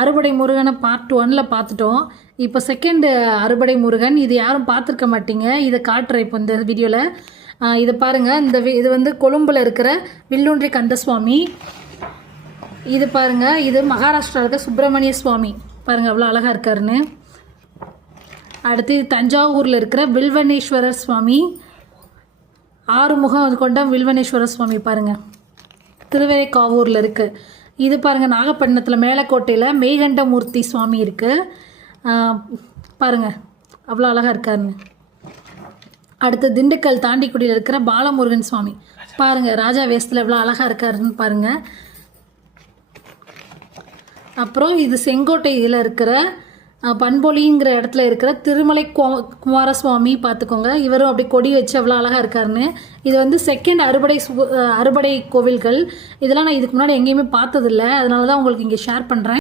அறுபடை முருகனை பார்ட் 1ல் பார்த்துட்டோம். இப்போ செகண்ட் அறுபடை முருகன், இது யாரும் பார்த்துருக்க மாட்டீங்க, இதை காட்டுறேன் இப்போ இந்த வீடியோவில். இதை பாருங்கள், இது வந்து கொழும்பில் இருக்கிற வில்லூன்றி கந்தசுவாமி. இது பாருங்கள், இது மகாராஷ்டிரா இருக்க சுப்பிரமணிய சுவாமி, பாருங்கள் அவ்வளோ அழகாக இருக்காருன்னு. அடுத்து தஞ்சாவூரில் இருக்கிற வில்வனேஸ்வரர் சுவாமி, 6 முகம் கொண்ட வில்வனேஸ்வரர் சுவாமி பாருங்கள், திருவேக்காவூரில் இருக்குது. இது பாருங்கள், நாகப்பட்டினத்தில் மேலக்கோட்டையில் மேகண்டமூர்த்தி சுவாமி இருக்குது, பாருங்கள் அவ்வளோ அழகாக இருக்காருன்னு. அடுத்து திண்டுக்கல் தாண்டிக்குடியில் இருக்கிற பாலமுருகன் சுவாமி, பாருங்கள் ராஜா வேஷத்தில் எவ்வளோ அழகாக இருக்காருன்னு பாருங்கள். அப்புறம் இது செங்கோட்டையில் இருக்கிற பண்பொலிங்கிற இடத்துல இருக்கிற திருமலை குமாரசுவாமி பார்த்துக்கோங்க, இவரும் அப்படி கொடி வச்சு அவ்வளோ அழகாக இருக்காருன்னு. இது வந்து செகண்ட் அறுபடை கோவில்கள். இதெல்லாம் நான் இதுக்கு முன்னாடி எங்கேயுமே பார்த்ததில்ல, அதனால தான் உங்களுக்கு இங்கே ஷேர் பண்ணுறேன்.